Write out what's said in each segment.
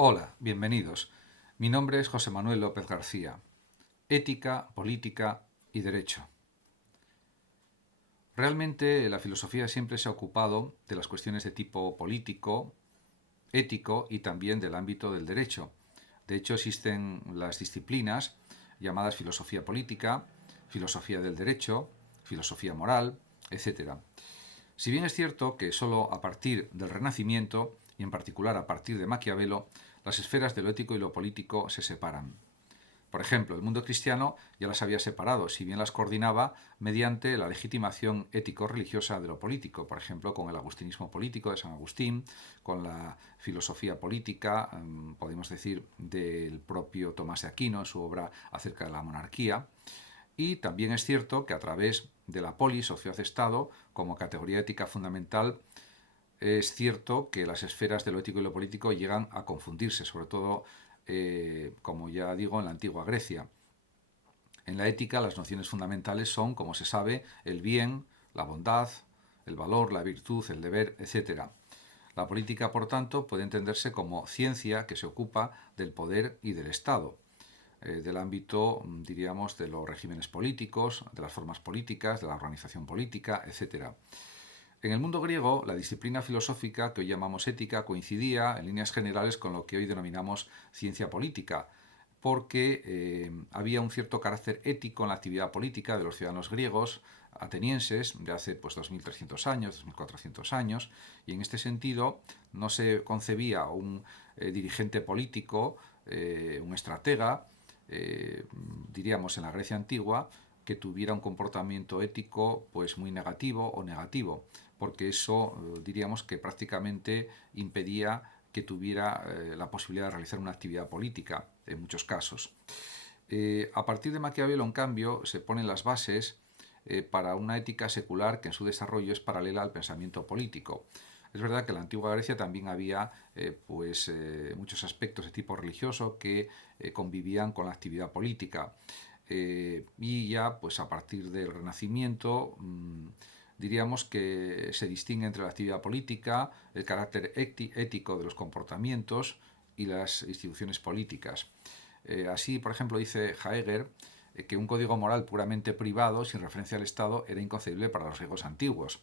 Hola, bienvenidos. Mi nombre es José Manuel López García. Ética, política y derecho. Realmente la filosofía siempre se ha ocupado de las cuestiones de tipo político, ético y también del ámbito del derecho. De hecho, existen las disciplinas llamadas filosofía política, filosofía del derecho, filosofía moral, etc. Si bien es cierto que solo a partir del Renacimiento, y en particular a partir de Maquiavelo, las esferas de lo ético y lo político se separan. Por ejemplo, el mundo cristiano ya las había separado, si bien las coordinaba mediante la legitimación ético-religiosa de lo político, por ejemplo, con el agustinismo político de San Agustín, con la filosofía política, podemos decir, del propio Tomás de Aquino en su obra acerca de la monarquía. Y también es cierto que a través de la polis, sociedad-estado, como categoría ética fundamental, es cierto que las esferas de lo ético y lo político llegan a confundirse, sobre todo, como ya digo, en la antigua Grecia. En la ética las nociones fundamentales son, como se sabe, el bien, la bondad, el valor, la virtud, el deber, etc. La política, por tanto, puede entenderse como ciencia que se ocupa del poder y del Estado, del ámbito, diríamos, de los regímenes políticos, de las formas políticas, de la organización política, etc. En el mundo griego, la disciplina filosófica que hoy llamamos ética coincidía en líneas generales con lo que hoy denominamos ciencia política, porque había un cierto carácter ético en la actividad política de los ciudadanos griegos atenienses de hace 2300 años, 2400 años, y en este sentido no se concebía un dirigente político, un estratega, diríamos en la Grecia antigua, que tuviera un comportamiento ético pues muy negativo o negativo, porque eso diríamos que prácticamente impedía que tuviera la posibilidad de realizar una actividad política en muchos casos. A partir de Maquiavelo, en cambio, se ponen las bases para una ética secular que en su desarrollo es paralela al pensamiento político. Es verdad que en la antigua Grecia también había muchos aspectos de tipo religioso que convivían con la actividad política. Y ya pues a partir del Renacimiento diríamos que se distingue entre la actividad política, el carácter ético de los comportamientos y las instituciones políticas. Así, por ejemplo, dice Heidegger que un código moral puramente privado, sin referencia al Estado, era inconcebible para los griegos antiguos.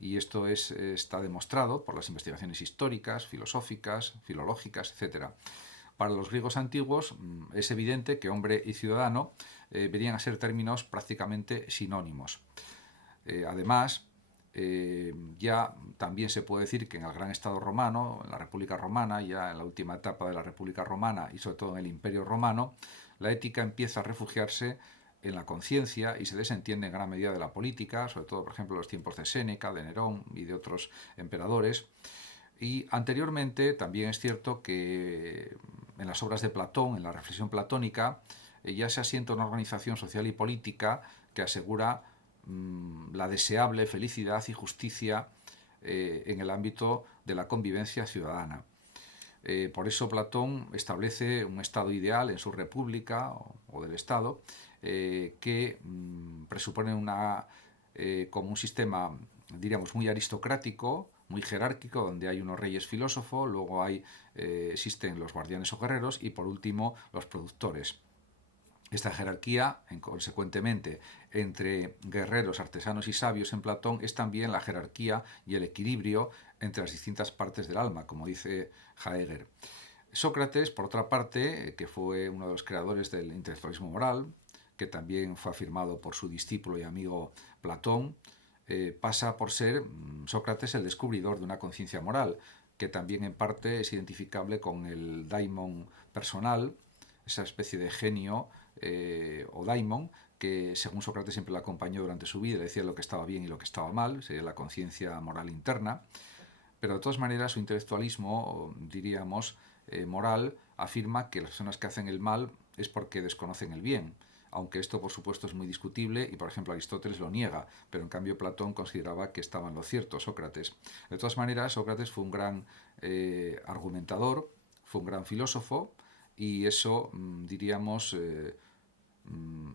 Y esto está demostrado por las investigaciones históricas, filosóficas, filológicas, etc. Para los griegos antiguos es evidente que hombre y ciudadano venían a ser términos prácticamente sinónimos. Además, ya también se puede decir que en el gran Estado romano, en la República Romana, ya en la última etapa de la República Romana y sobre todo en el Imperio Romano, la ética empieza a refugiarse en la conciencia y se desentiende en gran medida de la política, sobre todo, por ejemplo, en los tiempos de Séneca, de Nerón y de otros emperadores. Y anteriormente también es cierto que en las obras de Platón, en la reflexión platónica, ya se asienta una organización social y política que asegura la deseable felicidad y justicia en el ámbito de la convivencia ciudadana. Por eso Platón establece un estado ideal en su república o del Estado que presupone como un sistema, diríamos, muy aristocrático, muy jerárquico, donde hay unos reyes filósofos, luego existen los guardianes o guerreros y por último los productores. Esta jerarquía, consecuentemente, entre guerreros, artesanos y sabios en Platón es también la jerarquía y el equilibrio entre las distintas partes del alma, como dice Heidegger. Sócrates, por otra parte, que fue uno de los creadores del intelectualismo moral, que también fue afirmado por su discípulo y amigo Platón, pasa por ser Sócrates el descubridor de una conciencia moral, que también en parte es identificable con el daimon personal, esa especie de genio o daimon que según Sócrates siempre le acompañó durante su vida, le decía lo que estaba bien y lo que estaba mal, sería la conciencia moral interna, pero de todas maneras su intelectualismo, diríamos, moral, afirma que las personas que hacen el mal es porque desconocen el bien, aunque esto por supuesto es muy discutible y por ejemplo Aristóteles lo niega, pero en cambio Platón consideraba que estaba en lo cierto Sócrates. De todas maneras, Sócrates fue un gran argumentador, fue un gran filósofo y eso, diríamos,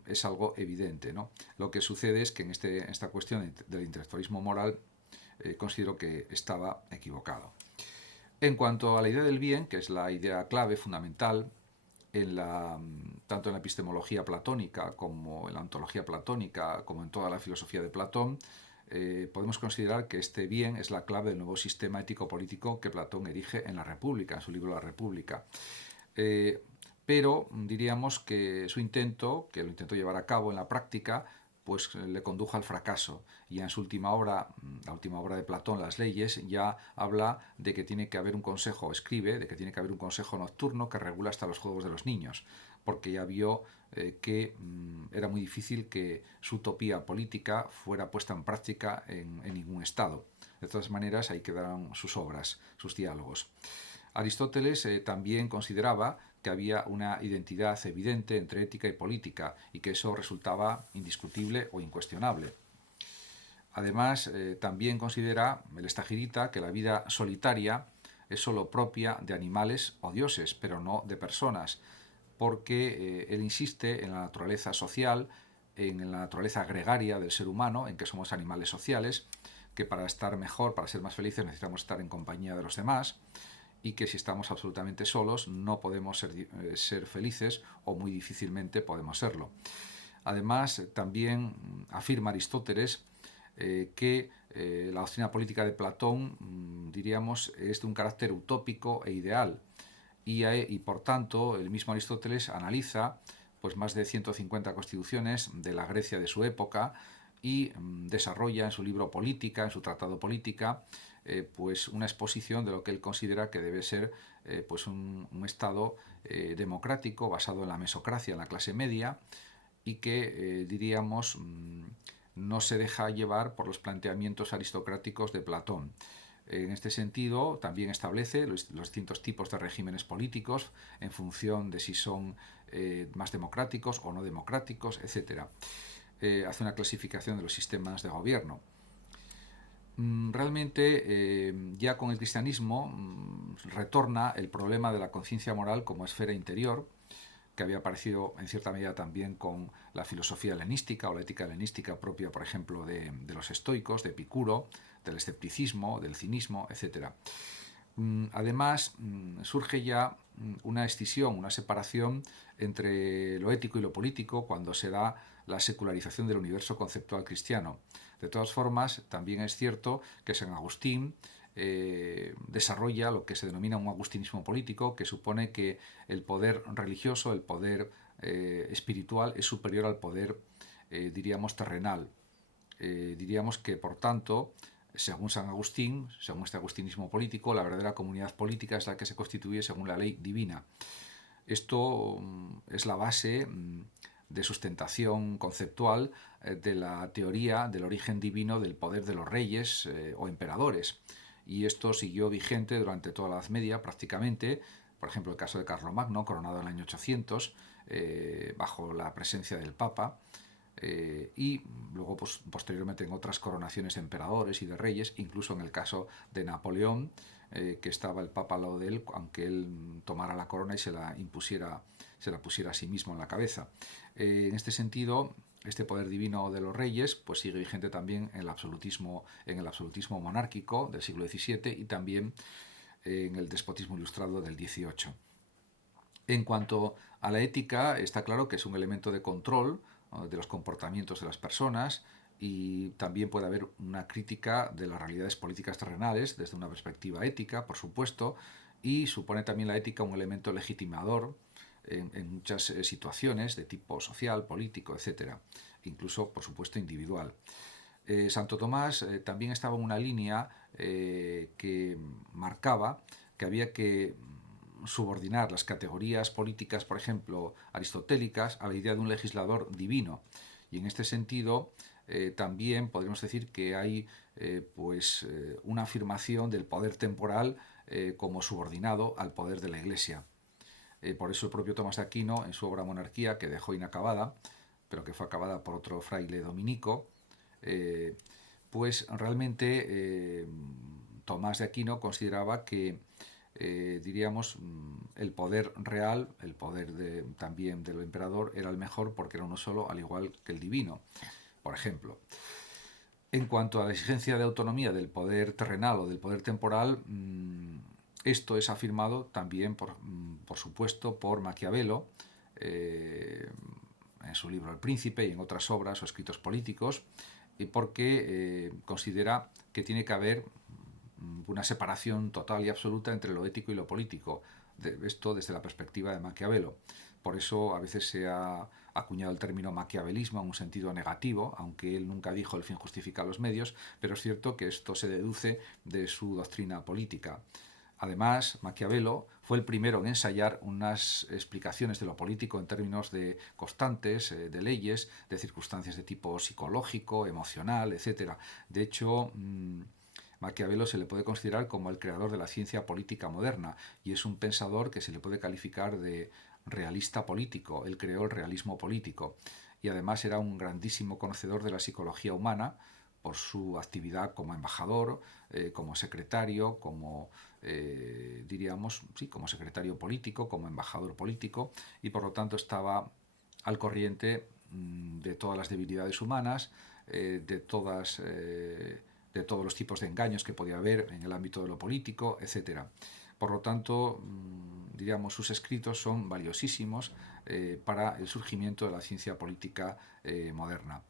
es algo evidente, ¿no? Lo que sucede es que en esta cuestión del intelectualismo moral considero que estaba equivocado. En cuanto a la idea del bien, que es la idea clave, fundamental, tanto en la epistemología platónica como en la ontología platónica, como en toda la filosofía de Platón, podemos considerar que este bien es la clave del nuevo sistema ético-político que Platón erige en la República, en su libro La República. Eh, pero diríamos que su intento, que lo intentó llevar a cabo en la práctica, pues le condujo al fracaso. Y en su última obra, la última obra de Platón, Las Leyes, ya habla de que tiene que haber un consejo, escribe, de que tiene que haber un consejo nocturno que regula hasta los juegos de los niños, porque ya vio que era muy difícil que su utopía política fuera puesta en práctica en ningún estado. De todas maneras, ahí quedaron sus obras, sus diálogos. Aristóteles también consideraba que había una identidad evidente entre ética y política y que eso resultaba indiscutible o incuestionable. Además, también considera el Estagirita que la vida solitaria es sólo propia de animales o dioses, pero no de personas, porque él insiste en la naturaleza social, en la naturaleza gregaria del ser humano, en que somos animales sociales, que para estar mejor, para ser más felices, necesitamos estar en compañía de los demás, y que si estamos absolutamente solos no podemos ser felices o muy difícilmente podemos serlo. Además, también afirma Aristóteles que la doctrina política de Platón, diríamos, es de un carácter utópico e ideal, y por tanto el mismo Aristóteles analiza pues más de 150 constituciones de la Grecia de su época y desarrolla en su libro Política, en su tratado Política, pues una exposición de lo que él considera que debe ser pues un Estado democrático basado en la mesocracia, en la clase media, y que diríamos no se deja llevar por los planteamientos aristocráticos de Platón. En este sentido, también establece los distintos tipos de regímenes políticos en función de si son más democráticos o no democráticos, etc. Hace una clasificación de los sistemas de gobierno. Realmente, ya con el cristianismo retorna el problema de la conciencia moral como esfera interior, que había aparecido en cierta medida también con la filosofía helenística o la ética helenística propia, por ejemplo, de los estoicos, de Epicuro, del escepticismo, del cinismo, etc. Además, surge ya una escisión, una separación entre lo ético y lo político cuando se da la secularización del universo conceptual cristiano. De todas formas, también es cierto que San Agustín desarrolla lo que se denomina un agustinismo político, que supone que el poder religioso, el poder espiritual, es superior al poder, diríamos, terrenal. Diríamos que, por tanto, según San Agustín, según este agustinismo político, la verdadera comunidad política es la que se constituye según la ley divina. Esto es la base de sustentación conceptual de la teoría del origen divino del poder de los reyes o emperadores. Y esto siguió vigente durante toda la Edad Media prácticamente. Por ejemplo, el caso de Carlomagno, coronado en el año 800, bajo la presencia del Papa, y luego pues, posteriormente en otras coronaciones de emperadores y de reyes, incluso en el caso de Napoleón, que estaba el Papa al lado de él, aunque él tomara la corona y se la pusiera a sí mismo en la cabeza. En este sentido, este poder divino de los reyes pues sigue vigente también en el absolutismo monárquico del siglo XVII y también en el despotismo ilustrado del XVIII. En cuanto a la ética, está claro que es un elemento de control de los comportamientos de las personas, y también puede haber una crítica de las realidades políticas terrenales desde una perspectiva ética, por supuesto, y supone también la ética un elemento legitimador en muchas situaciones de tipo social, político, etcétera, incluso, por supuesto, individual. Santo Tomás también estaba en una línea que marcaba que había que subordinar las categorías políticas, por ejemplo, aristotélicas, a la idea de un legislador divino. Y en este sentido, también podríamos decir que hay una afirmación del poder temporal como subordinado al poder de la Iglesia. Por eso el propio Tomás de Aquino, en su obra Monarquía, que dejó inacabada, pero que fue acabada por otro fraile dominico, pues realmente Tomás de Aquino consideraba que diríamos, el poder real, el poder también del emperador, era el mejor porque era uno solo, al igual que el divino, por ejemplo. En cuanto a la exigencia de autonomía del poder terrenal o del poder temporal, Esto es afirmado también, por supuesto, por Maquiavelo, en su libro El Príncipe y en otras obras o escritos políticos, porque considera que tiene que haber una separación total y absoluta entre lo ético y lo político. Esto desde la perspectiva de Maquiavelo. Por eso a veces se ha acuñado el término maquiavelismo en un sentido negativo, aunque él nunca dijo el fin justifica los medios, pero es cierto que esto se deduce de su doctrina política. Además, Maquiavelo fue el primero en ensayar unas explicaciones de lo político en términos de constantes, de leyes, de circunstancias de tipo psicológico, emocional, etc. De hecho, Maquiavelo se le puede considerar como el creador de la ciencia política moderna y es un pensador que se le puede calificar de realista político. Él creó el realismo político y además era un grandísimo conocedor de la psicología humana por su actividad como embajador, como secretario, como diríamos, sí, como secretario político, como embajador político, y por lo tanto estaba al corriente de todas las debilidades humanas, de todos los tipos de engaños que podía haber en el ámbito de lo político, etc. Por lo tanto, diríamos, sus escritos son valiosísimos para el surgimiento de la ciencia política moderna.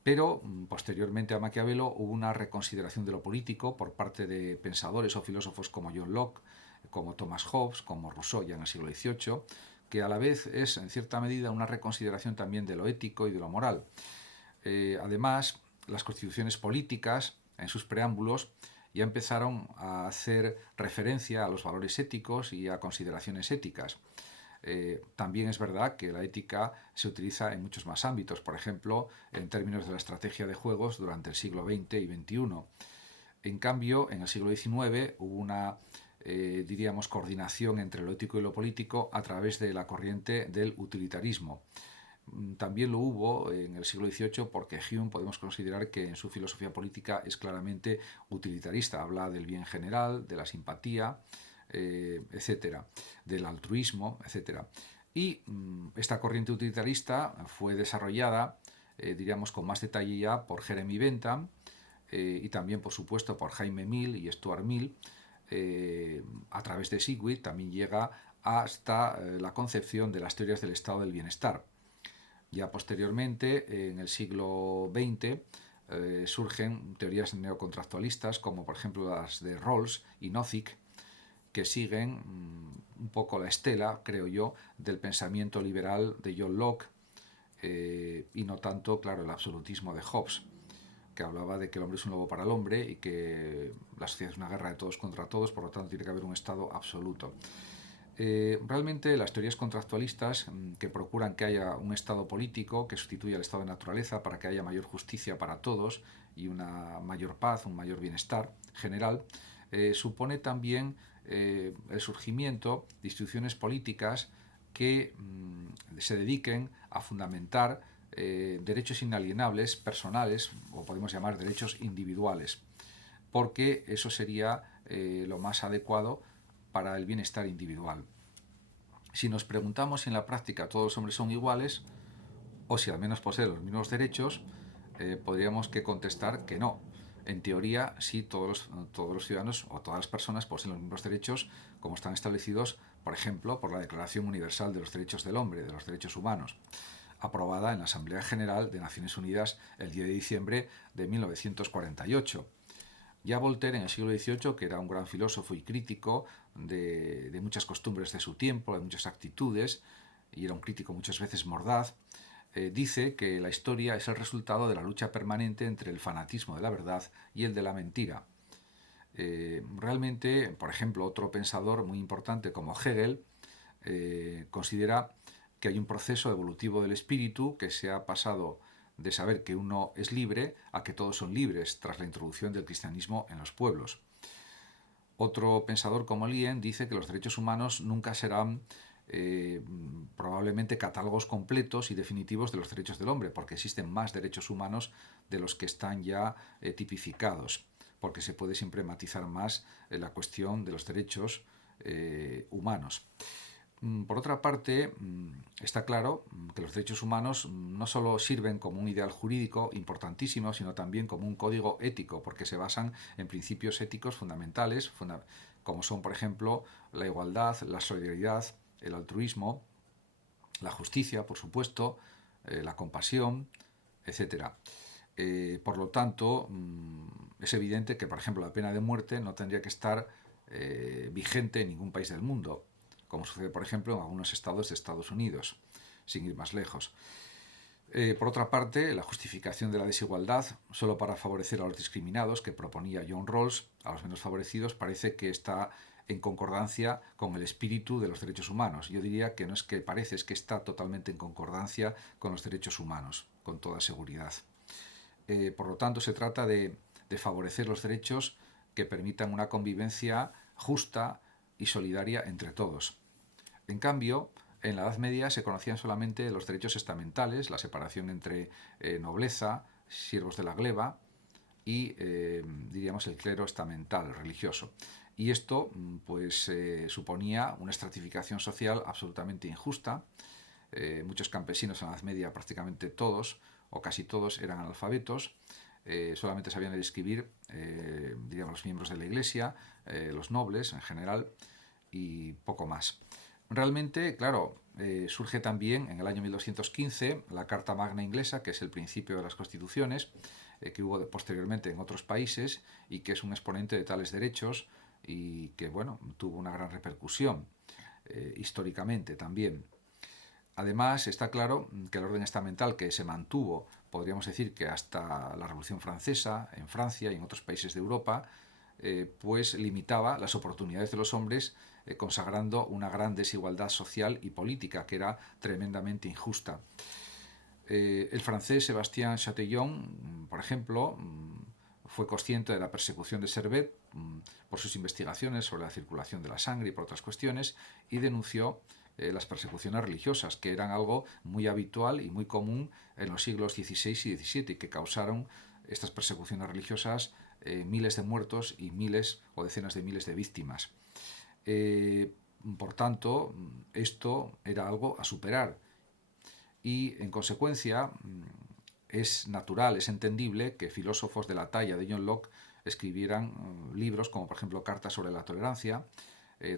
Pero posteriormente a Maquiavelo hubo una reconsideración de lo político por parte de pensadores o filósofos como John Locke, como Thomas Hobbes, como Rousseau ya en el siglo XVIII, que a la vez es en cierta medida una reconsideración también de lo ético y de lo moral. Además, las constituciones políticas, en sus preámbulos, ya empezaron a hacer referencia a los valores éticos y a consideraciones éticas. También es verdad que la ética se utiliza en muchos más ámbitos, por ejemplo, en términos de la estrategia de juegos durante el siglo XX y XXI. En cambio, en el siglo XIX hubo una, diríamos, coordinación entre lo ético y lo político a través de la corriente del utilitarismo. También lo hubo en el siglo XVIII porque Hume podemos considerar que en su filosofía política es claramente utilitarista, habla del bien general, de la simpatía, etcétera, del altruismo, etcétera. Y esta corriente utilitarista fue desarrollada, diríamos, con más detalle ya por Jeremy Bentham y también, por supuesto, por Jaime Mill y Stuart Mill. A través de Sigwith también llega hasta la concepción de las teorías del estado del bienestar. Ya posteriormente, en el siglo XX, surgen teorías neocontractualistas como por ejemplo las de Rawls y Nozick, que siguen un poco la estela, creo yo, del pensamiento liberal de John Locke y no tanto, claro, el absolutismo de Hobbes, que hablaba de que el hombre es un lobo para el hombre y que la sociedad es una guerra de todos contra todos, por lo tanto tiene que haber un Estado absoluto. Realmente las teorías contractualistas que procuran que haya un Estado político que sustituya al Estado de naturaleza para que haya mayor justicia para todos y una mayor paz, un mayor bienestar general, supone también el surgimiento de instituciones políticas que se dediquen a fundamentar derechos inalienables personales, o podemos llamar derechos individuales, porque eso sería lo más adecuado para el bienestar individual. Si nos preguntamos si en la práctica todos los hombres son iguales, o si al menos poseen los mismos derechos, podríamos que contestar que no. En teoría, sí, todos los ciudadanos o todas las personas poseen los mismos derechos como están establecidos, por ejemplo, por la Declaración Universal de los Derechos del Hombre, de los Derechos Humanos, aprobada en la Asamblea General de Naciones Unidas el 10 de diciembre de 1948. Ya Voltaire, en el siglo XVIII, que era un gran filósofo y crítico de muchas costumbres de su tiempo, de muchas actitudes, y era un crítico muchas veces mordaz, dice que la historia es el resultado de la lucha permanente entre el fanatismo de la verdad y el de la mentira. Realmente, por ejemplo, otro pensador muy importante como Hegel considera que hay un proceso evolutivo del espíritu que se ha pasado de saber que uno es libre a que todos son libres tras la introducción del cristianismo en los pueblos. Otro pensador como Lien dice que los derechos humanos nunca serán probablemente catálogos completos y definitivos de los derechos del hombre, porque existen más derechos humanos de los que están ya tipificados, porque se puede siempre matizar más la cuestión de los derechos humanos. Por otra parte, está claro que los derechos humanos no solo sirven como un ideal jurídico importantísimo, sino también como un código ético, porque se basan en principios éticos fundamentales, como son, por ejemplo, la igualdad, la solidaridad, el altruismo, la justicia, por supuesto, la compasión, etcétera. Por lo tanto, es evidente que, por ejemplo, la pena de muerte no tendría que estar vigente en ningún país del mundo, como sucede, por ejemplo, en algunos estados de Estados Unidos, sin ir más lejos. Por otra parte, la justificación de la desigualdad, solo para favorecer a los discriminados, que proponía John Rawls, a los menos favorecidos, parece que está en concordancia con el espíritu de los derechos humanos. Yo diría que no es que parece, es que está totalmente en concordancia con los derechos humanos, con toda seguridad. Por lo tanto, se trata de favorecer los derechos que permitan una convivencia justa y solidaria entre todos. En cambio, en la Edad Media se conocían solamente los derechos estamentales, la separación entre nobleza, siervos de la gleba y, diríamos, el clero estamental, religioso. Y esto pues suponía una estratificación social absolutamente injusta. Muchos campesinos en la Edad Media, prácticamente todos, o casi todos, eran analfabetos. Solamente sabían leer y escribir, diríamos, los miembros de la Iglesia, los nobles en general, y poco más. Realmente, claro, surge también en el año 1215 la Carta Magna inglesa, que es el principio de las constituciones, que hubo posteriormente en otros países y que es un exponente de tales derechos y que, bueno, tuvo una gran repercusión históricamente también. Además, está claro que el orden estamental que se mantuvo, podríamos decir que hasta la Revolución Francesa, en Francia y en otros países de Europa, pues limitaba las oportunidades de los hombres, consagrando una gran desigualdad social y política que era tremendamente injusta. El francés Sébastien Chatillon, por ejemplo, fue consciente de la persecución de Servet por sus investigaciones sobre la circulación de la sangre y por otras cuestiones, y denunció las persecuciones religiosas, que eran algo muy habitual y muy común en los siglos XVI y XVII, y que causaron estas persecuciones religiosas miles de muertos y miles o decenas de miles de víctimas. Por tanto, esto era algo a superar y, en consecuencia, es natural, es entendible que filósofos de la talla de John Locke escribieran libros como, por ejemplo, Cartas sobre la tolerancia,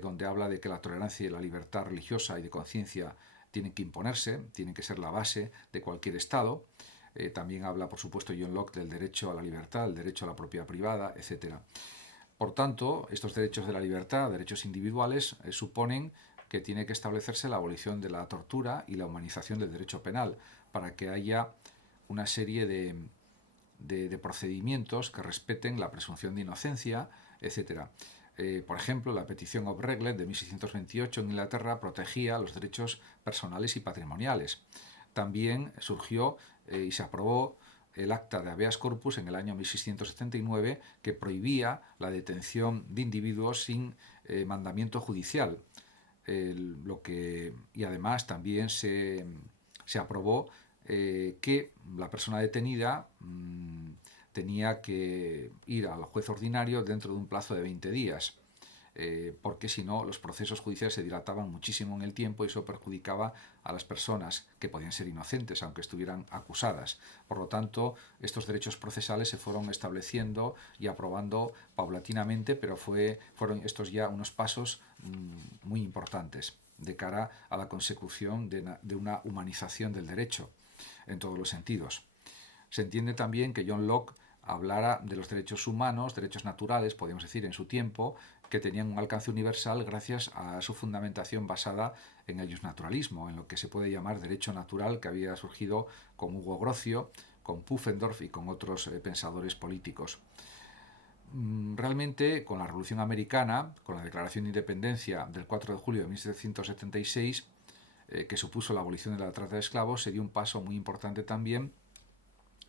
donde habla de que la tolerancia y la libertad religiosa y de conciencia tienen que imponerse, tienen que ser la base de cualquier Estado. También habla, por supuesto, John Locke del derecho a la libertad, el derecho a la propiedad privada, etc. Por tanto, estos derechos de la libertad, derechos individuales, suponen que tiene que establecerse la abolición de la tortura y la humanización del derecho penal para que haya una serie de procedimientos que respeten la presunción de inocencia, etc. Por ejemplo, la petición of Reglet de 1628 en Inglaterra protegía los derechos personales y patrimoniales. También surgió y se aprobó el acta de habeas corpus en el año 1679 que prohibía la detención de individuos sin mandamiento judicial. Y además también se aprobó que la persona detenida tenía que ir al juez ordinario dentro de un plazo de 20 días, porque si no los procesos judiciales se dilataban muchísimo en el tiempo y eso perjudicaba a las personas que podían ser inocentes aunque estuvieran acusadas. Por lo tanto, estos derechos procesales se fueron estableciendo y aprobando paulatinamente, pero fueron estos ya unos pasos muy importantes de cara a la consecución de una humanización del derecho en todos los sentidos. Se entiende también que John Locke hablara de los derechos humanos, derechos naturales, podríamos decir, en su tiempo, que tenían un alcance universal gracias a su fundamentación basada en el justnaturalismo, en lo que se puede llamar derecho natural, que había surgido con Hugo Grocio, con Pufendorf y con otros pensadores políticos. Realmente, con la Revolución Americana, con la Declaración de Independencia del 4 de julio de 1776, que supuso la abolición de la trata de esclavos, se dio un paso muy importante también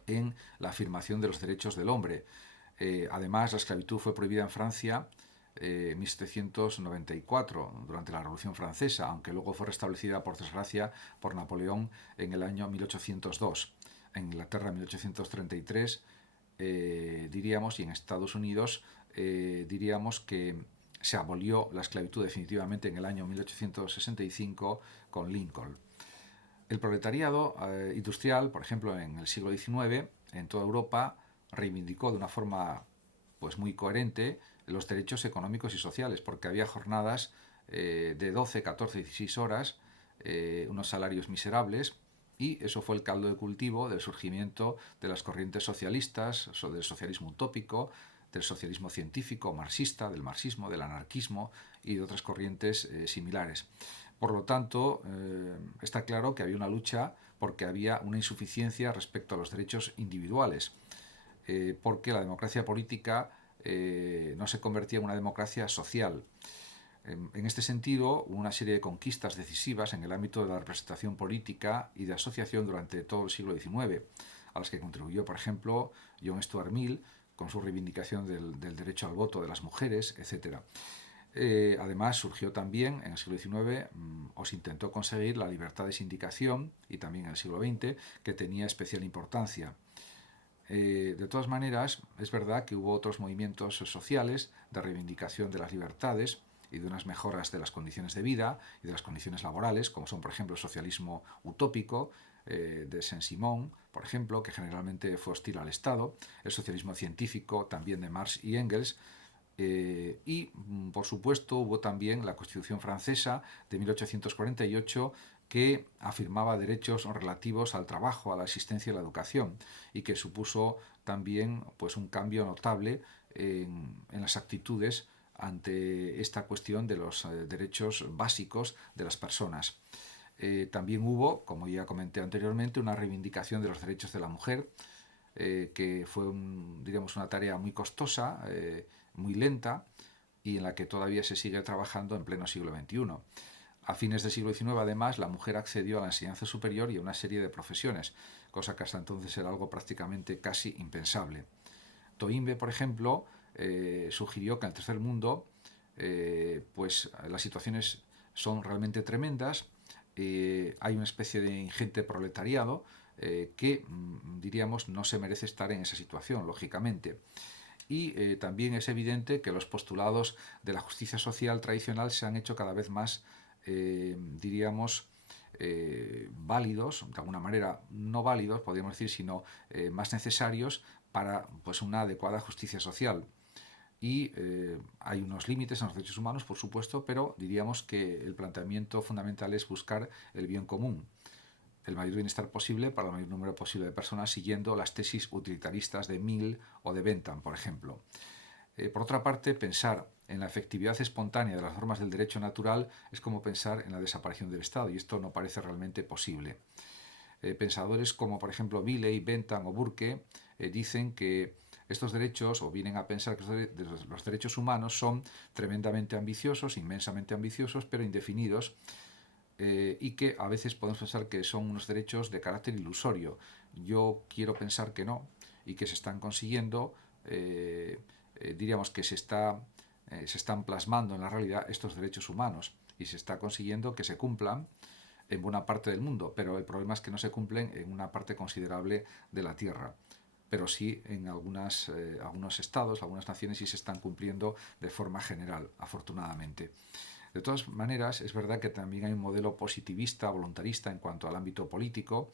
en la afirmación de los derechos del hombre. Además, la esclavitud fue prohibida en Francia en 1794, durante la Revolución Francesa, aunque luego fue restablecida, por desgracia, por Napoleón en el año 1802. En Inglaterra, en 1833, diríamos, y en Estados Unidos, diríamos que se abolió la esclavitud definitivamente en el año 1865 con Lincoln. El proletariado industrial, por ejemplo, en el siglo XIX, en toda Europa, reivindicó de una forma pues muy coherente los derechos económicos y sociales, porque había jornadas de 12, 14, 16 horas, unos salarios miserables, y eso fue el caldo de cultivo del surgimiento de las corrientes socialistas, del socialismo utópico, del socialismo científico, marxista, del marxismo, del anarquismo y de otras corrientes similares. Por lo tanto, está claro que había una lucha porque había una insuficiencia respecto a los derechos individuales, porque la democracia política no se convertía en una democracia social. En este sentido, hubo una serie de conquistas decisivas en el ámbito de la representación política y de asociación durante todo el siglo XIX, a las que contribuyó, por ejemplo, John Stuart Mill, con su reivindicación del derecho al voto de las mujeres, etc. Además, surgió también en el siglo XIX, o se intentó conseguir la libertad de sindicación, y también en el siglo XX, que tenía especial importancia. De todas maneras, es verdad que hubo otros movimientos sociales de reivindicación de las libertades y de unas mejoras de las condiciones de vida y de las condiciones laborales, como son, por ejemplo, el socialismo utópico de Saint-Simon, por ejemplo, que generalmente fue hostil al Estado, el socialismo científico también de Marx y Engels, y, por supuesto, hubo también la Constitución francesa de 1848, que afirmaba derechos relativos al trabajo, a la existencia y a la educación, y que supuso también, pues, un cambio notable en las actitudes ante esta cuestión de los derechos básicos de las personas. También hubo, como ya comenté anteriormente, una reivindicación de los derechos de la mujer, que fue diríamos, una tarea muy costosa, muy lenta, y en la que todavía se sigue trabajando en pleno siglo XXI. A fines del siglo XIX, además, la mujer accedió a la enseñanza superior y a una serie de profesiones, cosa que hasta entonces era algo prácticamente casi impensable. Toynbee, por ejemplo, sugirió que en el tercer mundo, pues las situaciones son realmente tremendas, hay una especie de ingente proletariado que, diríamos, no se merece estar en esa situación, lógicamente. Y también es evidente que los postulados de la justicia social tradicional se han hecho cada vez más, diríamos, válidos, de alguna manera no válidos, podríamos decir, sino más necesarios para, pues, una adecuada justicia social. Y hay unos límites en los derechos humanos, por supuesto, pero diríamos que el planteamiento fundamental es buscar el bien común, el mayor bienestar posible para el mayor número posible de personas, siguiendo las tesis utilitaristas de Mill o de Bentham, por ejemplo. Por otra parte, pensar en la efectividad espontánea de las normas del derecho natural es como pensar en la desaparición del Estado, y esto no parece realmente posible. Pensadores como, por ejemplo, Milley, Bentham o Burke dicen que estos derechos, o vienen a pensar que los derechos humanos son tremendamente ambiciosos, inmensamente ambiciosos, pero indefinidos, y que a veces podemos pensar que son unos derechos de carácter ilusorio. Yo quiero pensar que no, y que se están consiguiendo, diríamos que se están plasmando en la realidad estos derechos humanos, y se está consiguiendo que se cumplan en buena parte del mundo, pero el problema es que no se cumplen en una parte considerable de la Tierra. Pero sí en algunos estados, algunas naciones, sí se están cumpliendo de forma general, afortunadamente. De todas maneras, es verdad que también hay un modelo positivista, voluntarista en cuanto al ámbito político,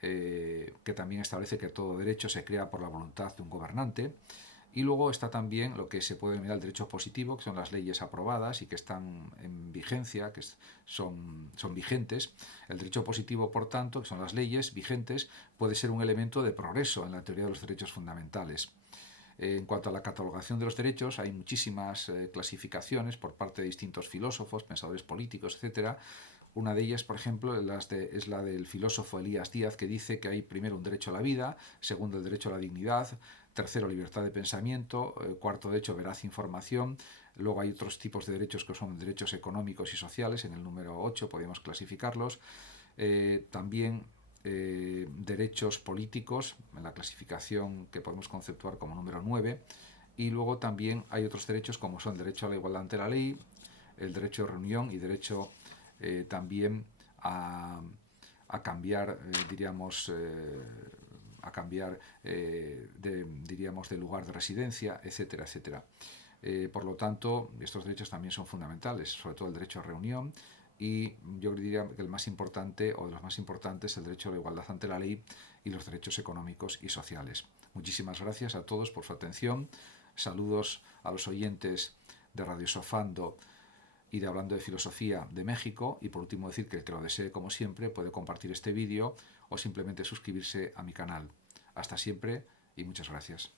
que también establece que todo derecho se crea por la voluntad de un gobernante. Y luego está también lo que se puede denominar el derecho positivo, que son las leyes aprobadas y que están en vigencia, que son vigentes. El derecho positivo, por tanto, que son las leyes vigentes, puede ser un elemento de progreso en la teoría de los derechos fundamentales. En cuanto a la catalogación de los derechos, hay muchísimas clasificaciones por parte de distintos filósofos, pensadores políticos, etc. Una de ellas, por ejemplo, es la del filósofo Elías Díaz, que dice que hay primero un derecho a la vida, segundo el derecho a la dignidad, tercero libertad de pensamiento, cuarto derecho veraz información. Luego hay otros tipos de derechos que son derechos económicos y sociales, en el número 8 podemos clasificarlos. También derechos políticos, en la clasificación que podemos conceptuar como número 9, y luego también hay otros derechos como son el derecho a la igualdad ante la ley, el derecho de reunión y derecho también a cambiar, diríamos, a cambiar diríamos, de lugar de residencia, etcétera, etcétera. Por lo tanto, estos derechos también son fundamentales, sobre todo el derecho a reunión, y yo diría que el más importante, o de los más importantes, el derecho a la igualdad ante la ley y los derechos económicos y sociales. Muchísimas gracias a todos por su atención. Saludos a los oyentes de Radio Sofando y de Hablando de Filosofía de México. Y por último decir que el que lo desee, como siempre, puede compartir este vídeo o simplemente suscribirse a mi canal. Hasta siempre y muchas gracias.